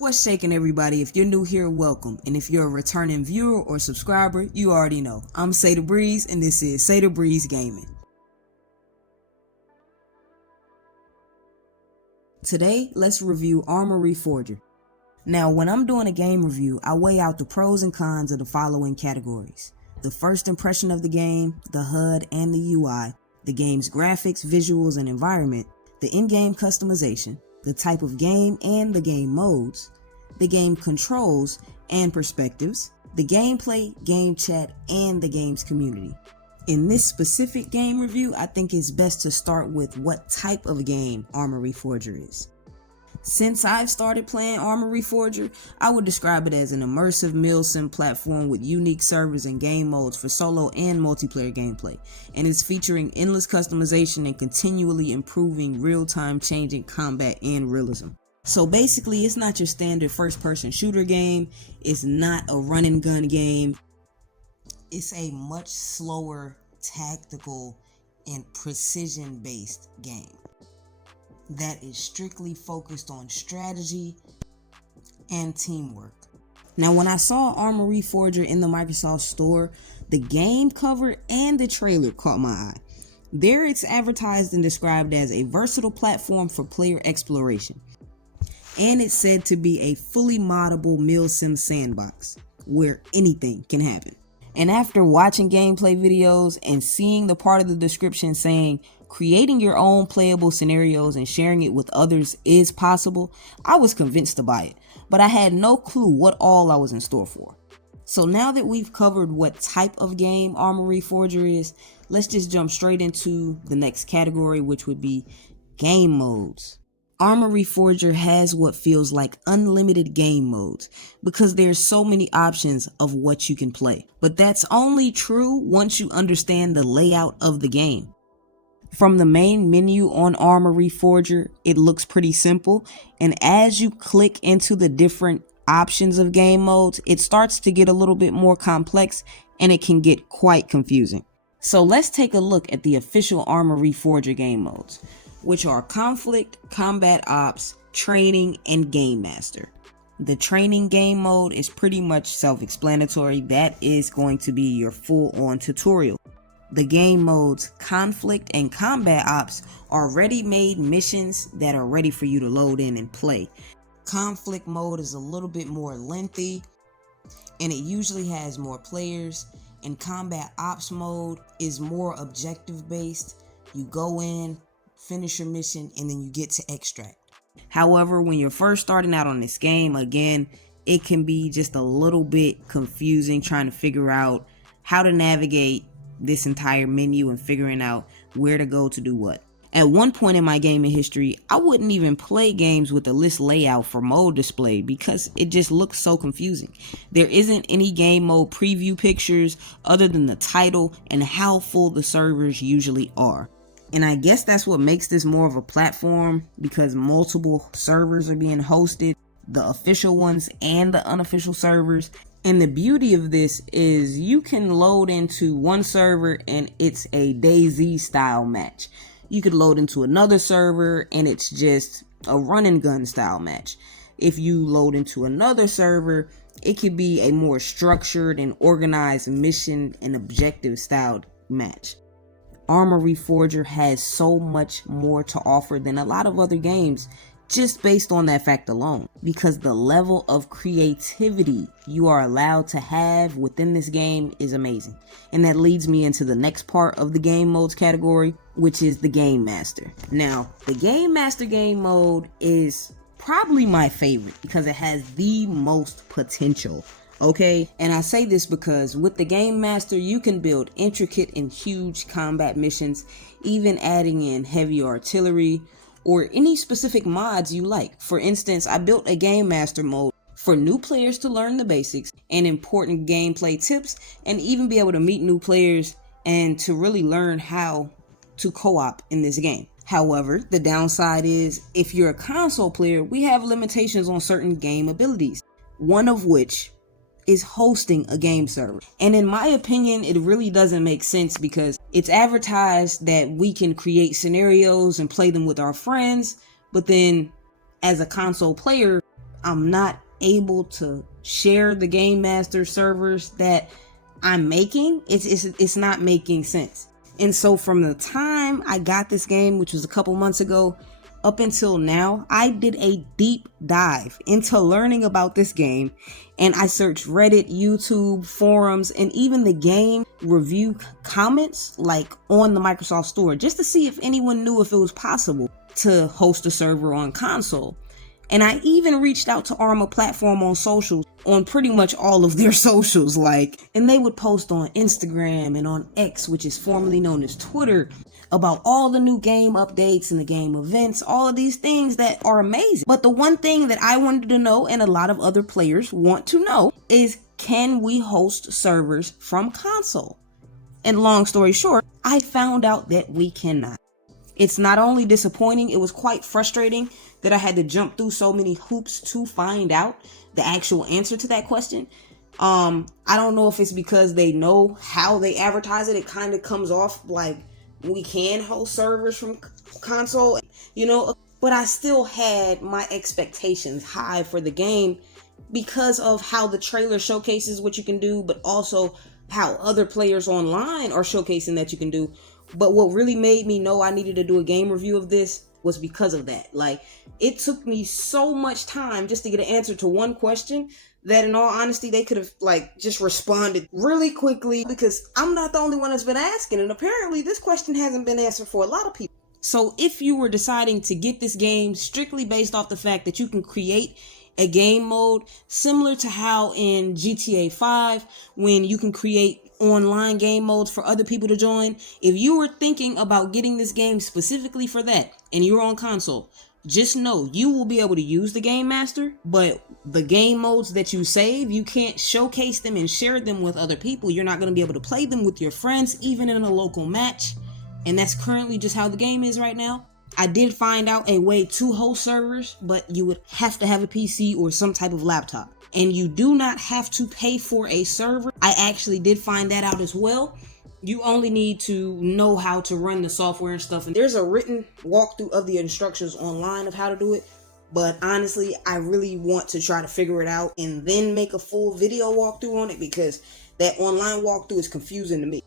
What's shaking, everybody? If you're new here, welcome. And if you're a returning viewer or subscriber, you already know. I'm Seda Brees, and this is Seda Brees Gaming. Today, let's review Arma Reforger. Now, when I'm doing a game review, I weigh out the pros and cons of the following categories: the first impression of the game, the HUD and the UI, the game's graphics, visuals, and environment, the in-game customization, the type of game and the game modes, the game controls and perspectives, the gameplay, game chat, and the game's community. In this specific game review, I think it's best to start with what type of game Arma Reforger is. Since I've started playing Arma Reforger, I would describe it as an immersive milsim platform with unique servers and game modes for solo and multiplayer gameplay, and it's featuring endless customization and continually improving real-time changing combat and realism. So basically, it's not your standard first-person shooter game, it's not a run-and-gun game, it's a much slower, tactical, and precision-based game that is strictly focused on strategy and teamwork. Now, when I saw Arma Reforger in the Microsoft Store, the game cover and the trailer caught my eye. There it's advertised and described as a versatile platform for player exploration. And it's said to be a fully moddable milsim sandbox where anything can happen. And after watching gameplay videos and seeing the part of the description saying creating your own playable scenarios and sharing it with others is possible, I was convinced to buy it, but I had no clue what all I was in store for. So now that we've covered what type of game Arma Reforger is, let's just jump straight into the next category, which would be game modes. Arma Reforger has what feels like unlimited game modes because there's so many options of what you can play. But that's only true once you understand the layout of the game. From the main menu on Arma Reforger, it looks pretty simple, and as you click into the different options of game modes, it starts to get a little bit more complex and it can get quite confusing. So let's take a look at the official Arma Reforger game modes, which are Conflict, Combat Ops, Training, and Game Master. The Training game mode is pretty much self-explanatory. That is going to be your full-on tutorial. The game modes Conflict and Combat Ops are ready-made missions that are ready for you to load in and play. Conflict mode is a little bit more lengthy, and it usually has more players, and Combat Ops mode is more objective-based. You go in, finish your mission, and then you get to extract. However, when you're first starting out on this game, again, it can be just a little bit confusing trying to figure out how to navigate this entire menu and figuring out where to go to do what. At one point in my gaming history, I wouldn't even play games with the list layout for mode display because it just looks so confusing. There isn't any game mode preview pictures other than the title and how full the servers usually are. And I guess that's what makes this more of a platform, because multiple servers are being hosted, the official ones and the unofficial servers. And the beauty of this is you can load into one server and it's a DayZ style match. You could load into another server and it's just a run and gun style match. If you load into another server, it could be a more structured and organized mission and objective style match. Arma Reforger has so much more to offer than a lot of other games, just based on that fact alone, because the level of creativity you are allowed to have within this game is amazing. And that leads me into the next part of the game modes category, which is the Game Master. Now, the Game Master game mode is probably my favorite because it has the most potential. Okay, and I say this because with the Game Master, you can build intricate and huge combat missions, even adding in heavy artillery or any specific mods you like. For instance, I built a Game Master mode for new players to learn the basics and important gameplay tips, and even be able to meet new players and to really learn how to co-op in this game. However, the downside is if you're a console player, we have limitations on certain game abilities, one of which is hosting a game server. And in my opinion, it really doesn't make sense because it's advertised that we can create scenarios and play them with our friends, but then as a console player, I'm not able to share the Game Master servers that I'm making. It's not making sense. And so from the time I got this game, which was a couple months ago, up until now, I did a deep dive into learning about this game, and I searched Reddit, YouTube, forums, and even the game review comments like on the Microsoft Store, just to see if anyone knew if it was possible to host a server on console. And I even reached out to Arma Platform on socials, on pretty much all of their socials, and they would post on Instagram and on X, which is formerly known as Twitter, about all the new game updates and the game events, all of these things that are amazing. But the one thing that I wanted to know, and a lot of other players want to know, is can we host servers from console? And long story short, I found out that we cannot. It's not only disappointing, it was quite frustrating that I had to jump through so many hoops to find out the actual answer to that question. I don't know if it's because they know how they advertise it. It kind of comes off like we can host servers from console, but I still had my expectations high for the game because of how the trailer showcases what you can do, but also how other players online are showcasing that you can do. But what really made me know I needed to do a game review of this was because of that. It took me so much time just to get an answer to one question that, in all honesty, they could have just responded really quickly, because I'm not the only one that's been asking, and apparently this question hasn't been answered for a lot of people. So if you were deciding to get this game strictly based off the fact that you can create a game mode similar to how in GTA 5, when you can create online game modes for other people to join, if you were thinking about getting this game specifically for that and you're on console, just know you will be able to use the Game Master, but the game modes that you save, you can't showcase them and share them with other people. You're not going to be able to play them with your friends, even in a local match. And that's currently just how the game is right now. I did find out a way to host servers, but you would have to have a PC or some type of laptop. And you do not have to pay for a server. I actually did find that out as well. You only need to know how to run the software and stuff. And there's a written walkthrough of the instructions online of how to do it. But honestly, I really want to try to figure it out and then make a full video walkthrough on it, because that online walkthrough is confusing to me.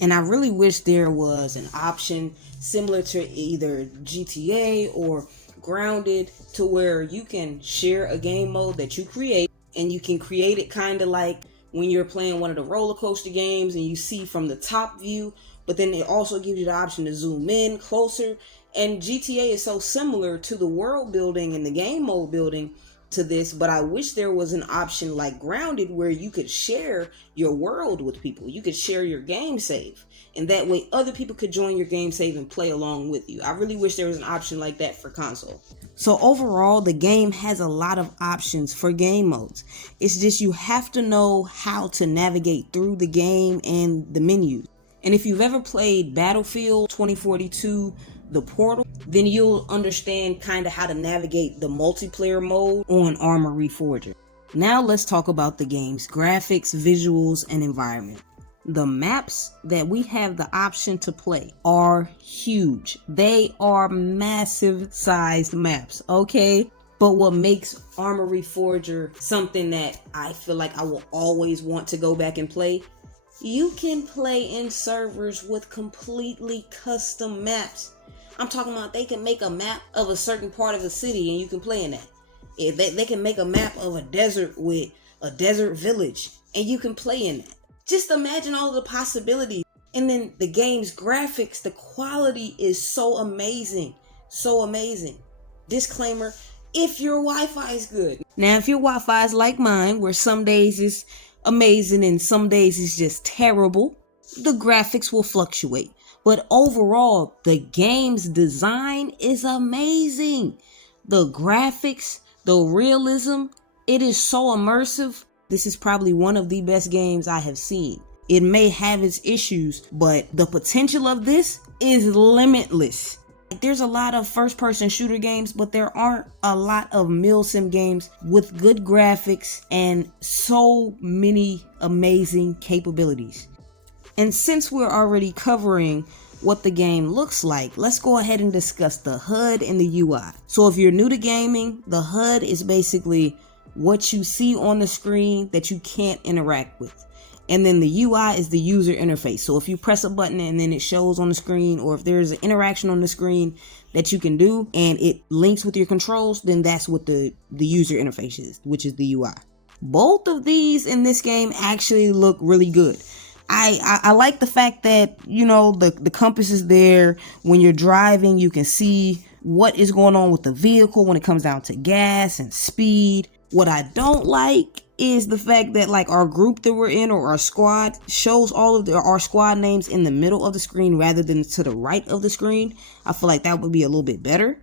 And I really wish there was an option similar to either GTA or Grounded, to where you can share a game mode that you create, and you can create it kind of like when you're playing one of the roller coaster games and you see from the top view, but then it also gives you the option to zoom in closer. And GTA is so similar to the world building and the game mode building to this, but I wish there was an option like Grounded where you could share your world with people. You could share your game save, and that way other people could join your game save and play along with you. I really wish there was an option like that for console. So overall, the game has a lot of options for game modes. It's just you have to know how to navigate through the game and the menus. And if you've ever played Battlefield 2042, The Portal, then you'll understand kind of how to navigate the multiplayer mode on Arma Reforger. Now let's talk about the game's graphics, visuals, and environment. The maps that we have the option to play are huge. They are massive sized maps, okay? But what makes Arma Reforger something that I feel like I will always want to go back and play, you can play in servers with completely custom maps. I'm talking about they can make a map of a certain part of the city and you can play in that. If they can make a map of a desert with a desert village and you can play in that. Just imagine all the possibilities. And then the game's graphics, the quality is so amazing. So amazing. Disclaimer, if your Wi-Fi is good. Now, if your Wi-Fi is like mine, where some days is amazing and some days is just terrible, the graphics will fluctuate. But overall, the game's design is amazing. The graphics, the realism, it is so immersive. This is probably one of the best games I have seen. It may have its issues, but the potential of this is limitless. There's a lot of first-person shooter games, but there aren't a lot of milsim games with good graphics and so many amazing capabilities. And since we're already covering what the game looks like, let's go ahead and discuss the HUD and the UI. So if you're new to gaming, the HUD is basically what you see on the screen that you can't interact with. And then the UI is the user interface. So if you press a button and then it shows on the screen, or if there's an interaction on the screen that you can do and it links with your controls, then that's what the user interface is, which is the UI. Both of these in this game actually look really good. I like the fact that, you know, the compass is there. When you're driving, you can see what is going on with the vehicle when it comes down to gas and speed. What I don't like is the fact that, like, our group that we're in, or our squad, shows all of our squad names in the middle of the screen rather than to the right of the screen. I feel like that would be a little bit better.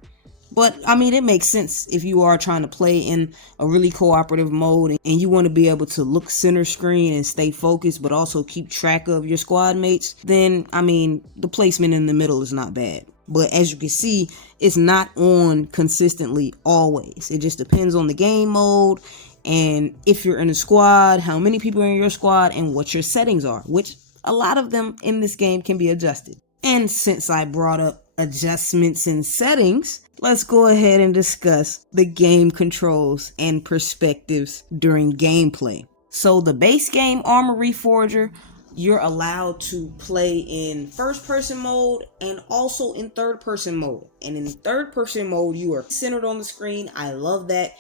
But I mean, it makes sense if you are trying to play in a really cooperative mode and you want to be able to look center screen and stay focused, but also keep track of your squad mates. Then, I mean, the placement in the middle is not bad. But as you can see, it's not on consistently always. It just depends on the game mode and if you're in a squad, how many people are in your squad, and what your settings are, which a lot of them in this game can be adjusted. And since I brought up adjustments and settings, let's go ahead and discuss the game controls and perspectives during gameplay. So the base game Arma Reforger, you're allowed to play in first person mode and also in third person mode. And in third person mode, you are centered on the screen. I love that.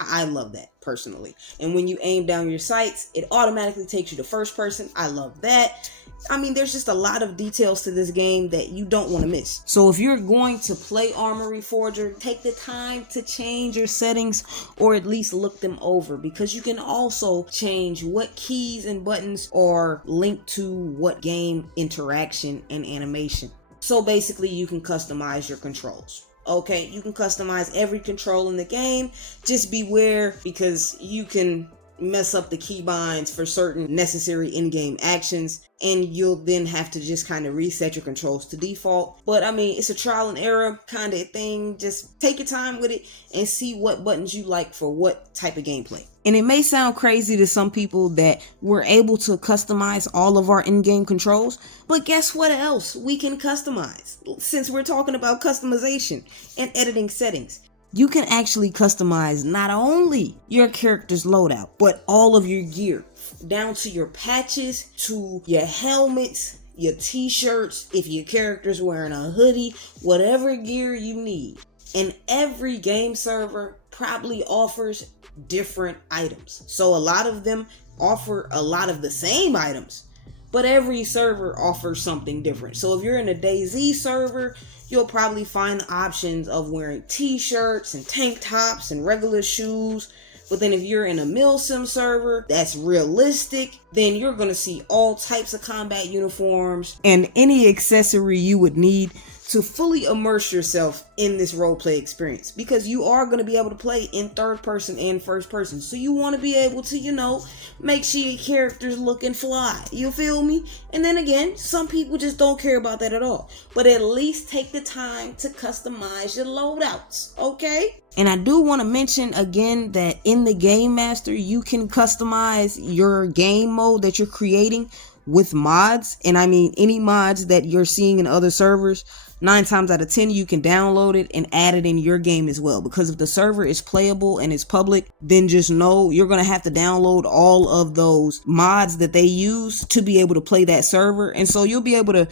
I love that personally. And when you aim down your sights, it automatically takes you to first person. I love that. I mean, there's just a lot of details to this game that you don't want to miss. So if you're going to play Arma Reforger, take the time to change your settings, or at least look them over, because you can also change what keys and buttons are linked to what game interaction and animation. So basically, you can customize your controls. Okay, you can customize every control in the game. Just beware, because you can mess up the keybinds for certain necessary in-game actions, and you'll then have to just kind of reset your controls to default. But I mean, it's a trial and error kind of thing. Just take your time with it and see what buttons you like for what type of gameplay. And it may sound crazy to some people that we're able to customize all of our in-game controls, but guess what else we can customize? Since we're talking about customization and editing settings, you can actually customize not only your character's loadout, but all of your gear, down to your patches, to your helmets, your t-shirts, if your character's wearing a hoodie, whatever gear you need. And every game server probably offers different items. So a lot of them offer a lot of the same items, but every server offers something different. So if you're in a DayZ server, you'll probably find the options of wearing t-shirts and tank tops and regular shoes. But then if you're in a Milsim server that's realistic, then you're going to see all types of combat uniforms and any accessory you would need to fully immerse yourself in this roleplay experience, because you are going to be able to play in third person and first person. So you want to be able to, you know, make sure your character's looking fly. You feel me? And then again, some people just don't care about that at all. But at least take the time to customize your loadouts, okay? And I do want to mention again that in the Game Master, you can customize your game mode that you're creating with mods. And I mean, any mods that you're seeing in other servers, 9 times out of 10, you can download it and add it in your game as well. Because if the server is playable and it's public, then just know you're going to have to download all of those mods that they use to be able to play that server. And so you'll be able to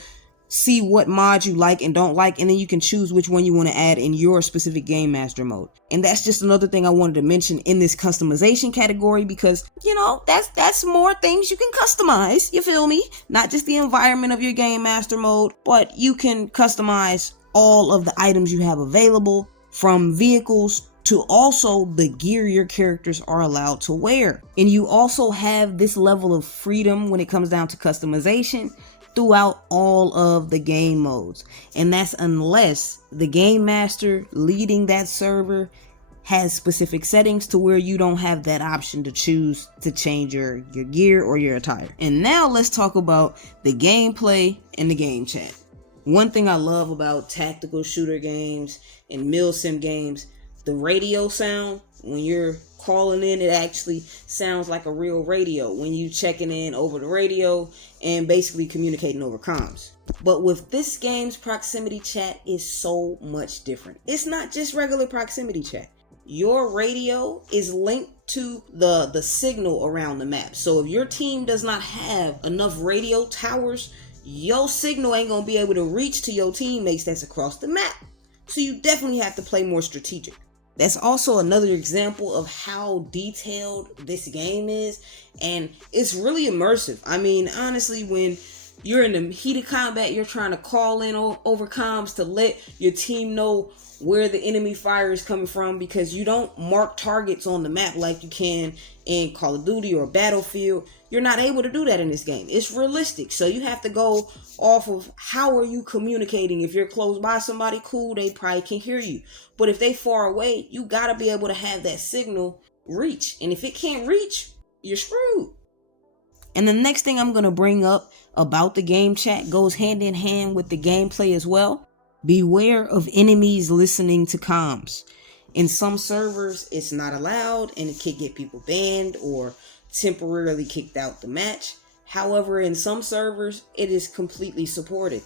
see what mods you like and don't like, and then you can choose which one you want to add in your specific Game Master mode. And that's just another thing I wanted to mention in this customization category, because, you know, that's more things you can customize, you feel me? Not just the environment of your Game Master mode, but you can customize all of the items you have available, from vehicles to also the gear your characters are allowed to wear. And you also have this level of freedom when it comes down to customization throughout all of the game modes. And that's unless the Game Master leading that server has specific settings to where you don't have that option to choose to change your gear or your attire. And now let's talk about the gameplay and the game chat. One thing I love about tactical shooter games and milsim games, the radio sound When you're calling in, it actually sounds like a real radio when you checking in over the radio and basically communicating over comms. But with this game's proximity chat is so much different. It's not just regular proximity chat. Your radio is linked to the signal around the map. So if your team does not have enough radio towers, your signal ain't gonna be able to reach to your teammates that's across the map. So you definitely have to play more strategic. That's also another example of how detailed this game is, and it's really immersive. I mean, honestly, when you're in the heat of combat, you're trying to call in over comms to let your team know where the enemy fire is coming from, because you don't mark targets on the map like you can in Call of Duty or Battlefield. You're not able to do that in this game. It's realistic, so you have to go off of how are you communicating. If you're close by somebody, cool, they probably can hear you. But if they far away, you gotta be able to have that signal reach. And if it can't reach, you're screwed. And the next thing I'm gonna bring up about the game chat goes hand in hand with the gameplay as well. Beware of enemies listening to comms. In some servers, it's not allowed and it could get people banned or temporarily kicked out the match. However, in some servers, it is completely supported.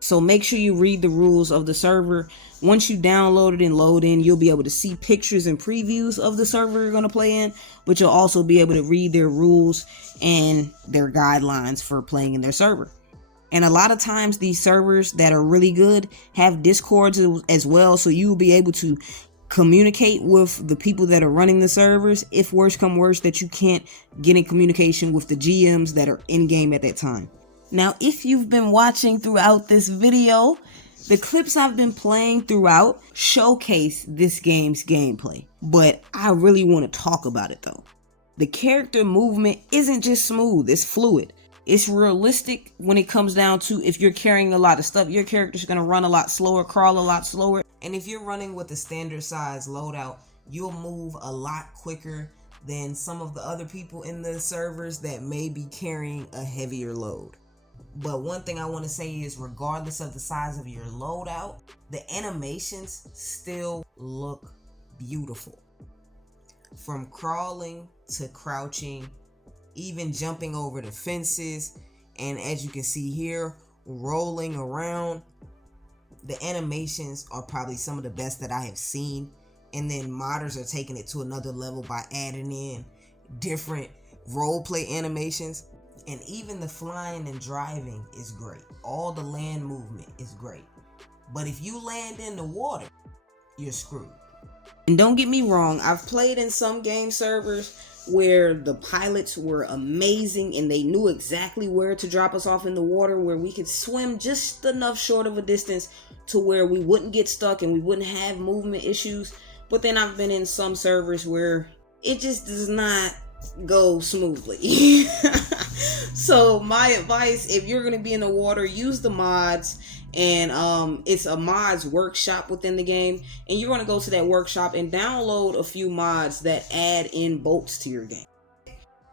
So make sure you read the rules of the server. Once you download it and load in, you'll be able to see pictures and previews of the server you're going to play in, but you'll also be able to read their rules and their guidelines for playing in their server. And a lot of times these servers that are really good have discords as well, so you will be able to communicate with the people that are running the servers if worse come worse that you can't get in communication with the GMs that are in game at that time. Now, if you've been watching throughout this video, the clips I've been playing throughout showcase this game's gameplay, but I really want to talk about it though. The character movement isn't just smooth, it's fluid. It's realistic when it comes down to if you're carrying a lot of stuff, your character's going to run a lot slower, crawl a lot slower. And if you're running with a standard size loadout, you'll move a lot quicker than some of the other people in the servers that may be carrying a heavier load. But one thing I want to say is, regardless of the size of your loadout, the animations still look beautiful. From crawling to crouching, even jumping over the fences, and as you can see here, rolling around. The animations are probably some of the best that I have seen. And then modders are taking it to another level by adding in different roleplay animations. And even the flying and driving is great. All the land movement is great. But if you land in the water, you're screwed. And don't get me wrong, I've played in some game servers where the pilots were amazing and they knew exactly where to drop us off in the water, where we could swim just enough short of a distance to where we wouldn't get stuck and we wouldn't have movement issues. But then I've been in some servers where it just does not go smoothly. So my advice, if you're going to be in the water, use the mods. And it's a mods workshop within the game, and you're going to go to that workshop and download a few mods that add in boats to your game.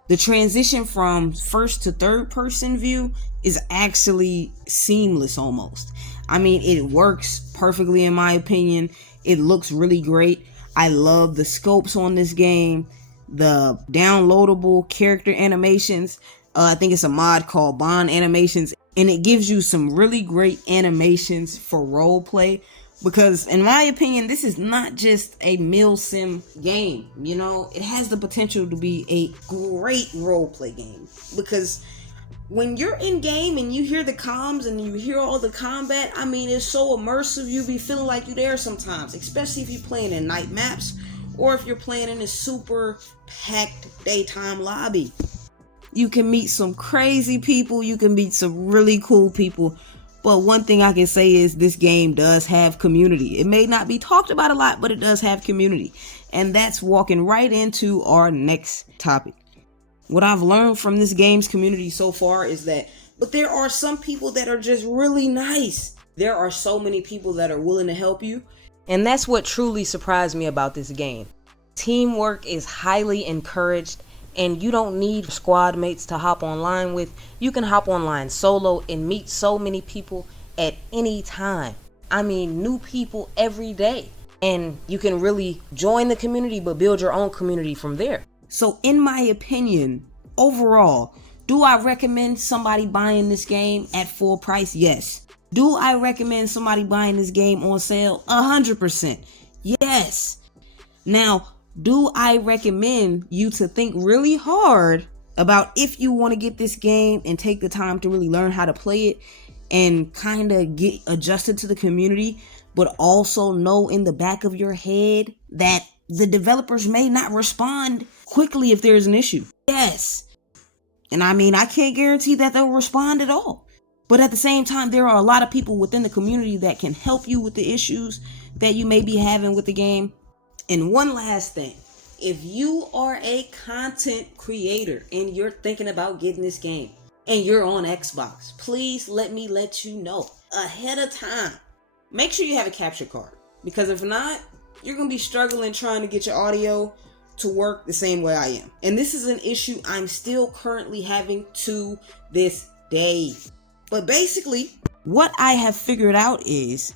The transition from first to third person view is actually seamless almost. I mean, it works perfectly in my opinion. It looks really great. I love the scopes on this game, the downloadable character animations. I think it's a mod called Bond Animations. And it gives you some really great animations for roleplay, because in my opinion, this is not just a mil sim game. You know, it has the potential to be a great roleplay game, because when you're in game and you hear the comms and you hear all the combat, I mean, it's so immersive. You be feeling like you're there sometimes, especially if you're playing in night maps or if you're playing in a super packed daytime lobby. You can meet some crazy people, you can meet some really cool people, but one thing I can say is this game does have community. It may not be talked about a lot, but it does have community. And that's walking right into our next topic. What I've learned from this game's community so far is that, but there are some people that are just really nice. There are so many people that are willing to help you. And that's what truly surprised me about this game. Teamwork is highly encouraged. And you don't need squad mates to hop online with. You can hop online solo and meet so many people at any time. I mean, new people every day. and you can really join the community but build your own community from there. So in my opinion, overall, do I recommend somebody buying this game at full price? Yes. Do I recommend somebody buying this game on sale? 100%. Yes. Now, do I recommend you to think really hard about if you want to get this game and take the time to really learn how to play it and kind of get adjusted to the community, but also know in the back of your head that the developers may not respond quickly if there's an issue? Yes. And I mean, I can't guarantee that they'll respond at all. But at the same time, there are a lot of people within the community that can help you with the issues that you may be having with the game. And one last thing, if you are a content creator and you're thinking about getting this game and you're on Xbox, please let me let you know ahead of time. Make sure you have a capture card, because if not, you're going to be struggling trying to get your audio to work the same way I am. And this is an issue I'm still currently having to this day. But basically, what I have figured out is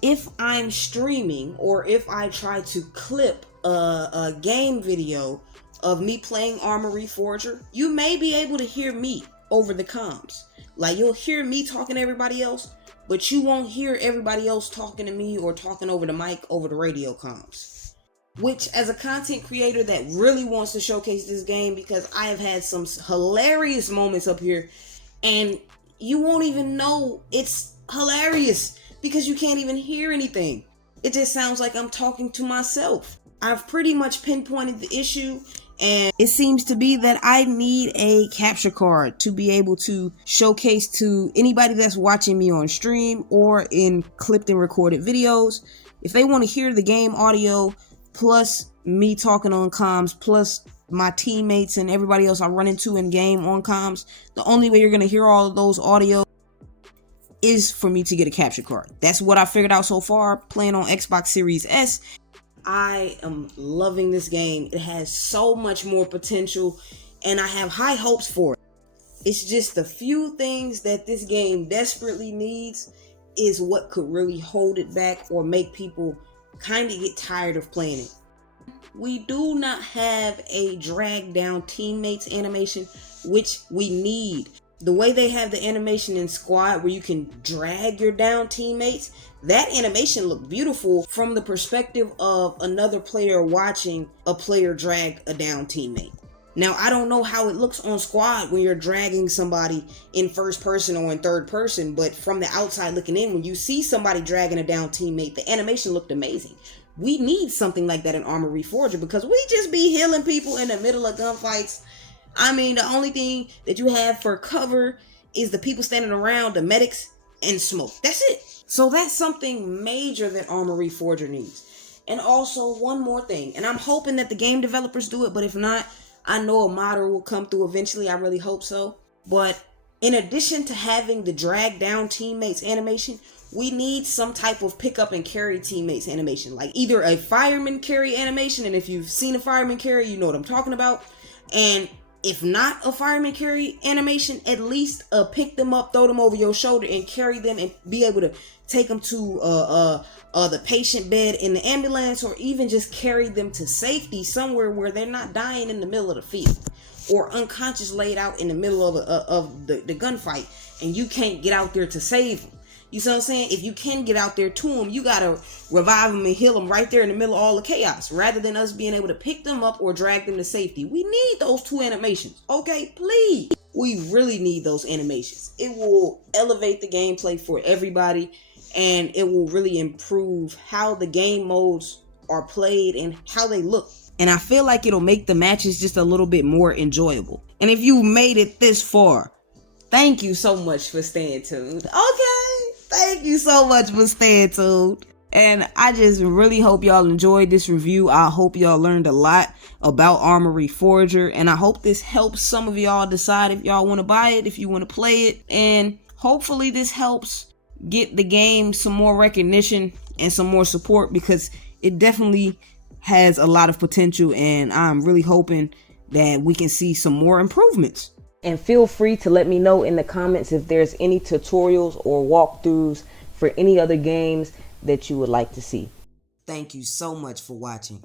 if I'm streaming or if I try to clip a game video of me playing Arma Reforger, you may be able to hear me over the comms. Like, you'll hear me talking to everybody else, but you won't hear everybody else talking to me or talking over the mic over the radio comms. Which, as a content creator that really wants to showcase this game, because I have had some hilarious moments up here, and you won't even know it's hilarious because you can't even hear anything. It just sounds like I'm talking to myself. I've pretty much pinpointed the issue, and it seems to be that I need a capture card to be able to showcase to anybody that's watching me on stream or in clipped and recorded videos. If they want to hear the game audio plus me talking on comms plus my teammates and everybody else I run into in game on comms, the only way you're going to hear all of those audio is for me to get a capture card. That's what I figured out so far playing on Xbox Series S. I am loving this game. It has so much more potential and I have high hopes for it. It's just the few things that this game desperately needs is what could really hold it back or make people kind of get tired of playing it. We do not have a drag down teammates animation, which we need. The way they have the animation in Squad where you can drag your down teammates, that animation looked beautiful from the perspective of another player watching a player drag a down teammate. Now, I don't know how it looks on Squad when you're dragging somebody in first person or in third person, but from the outside looking in, when you see somebody dragging a down teammate, the animation looked amazing. We need something like that in Arma Reforger because we just be healing people in the middle of gunfights. I mean, the only thing that you have for cover is the people standing around, the medics, and smoke. That's it. So that's something major that Arma Reforger needs. And also, one more thing, and I'm hoping that the game developers do it, but if not, I know a modder will come through eventually. I really hope so. But in addition to having the drag down teammates animation, we need some type of pick up and carry teammates animation. Like either a fireman carry animation, and if you've seen a fireman carry, you know what I'm talking about. And if not a fireman carry animation, at least pick them up, throw them over your shoulder and carry them and be able to take them to the patient bed in the ambulance, or even just carry them to safety somewhere where they're not dying in the middle of the field or unconscious laid out in the middle of the gunfight and you can't get out there to save them. You see what I'm saying? If you can get out there to them, you gotta revive them and heal them right there in the middle of all the chaos, rather than us being able to pick them up or drag them to safety. We need those two animations, okay? Please. We really need those animations. It will elevate the gameplay for everybody, and it will really improve how the game modes are played and how they look. And I feel like it'll make the matches just a little bit more enjoyable. And if you made it this far, thank you so much for staying tuned. Okay, thank you so much for staying tuned. And I just really hope y'all enjoyed this review. I hope y'all learned a lot about Arma Reforger. And I hope this helps some of y'all decide if y'all want to buy it, if you want to play it. And hopefully this helps get the game some more recognition and some more support, because it definitely has a lot of potential. And I'm really hoping that we can see some more improvements. And feel free to let me know in the comments if there's any tutorials or walkthroughs for any other games that you would like to see. Thank you so much for watching.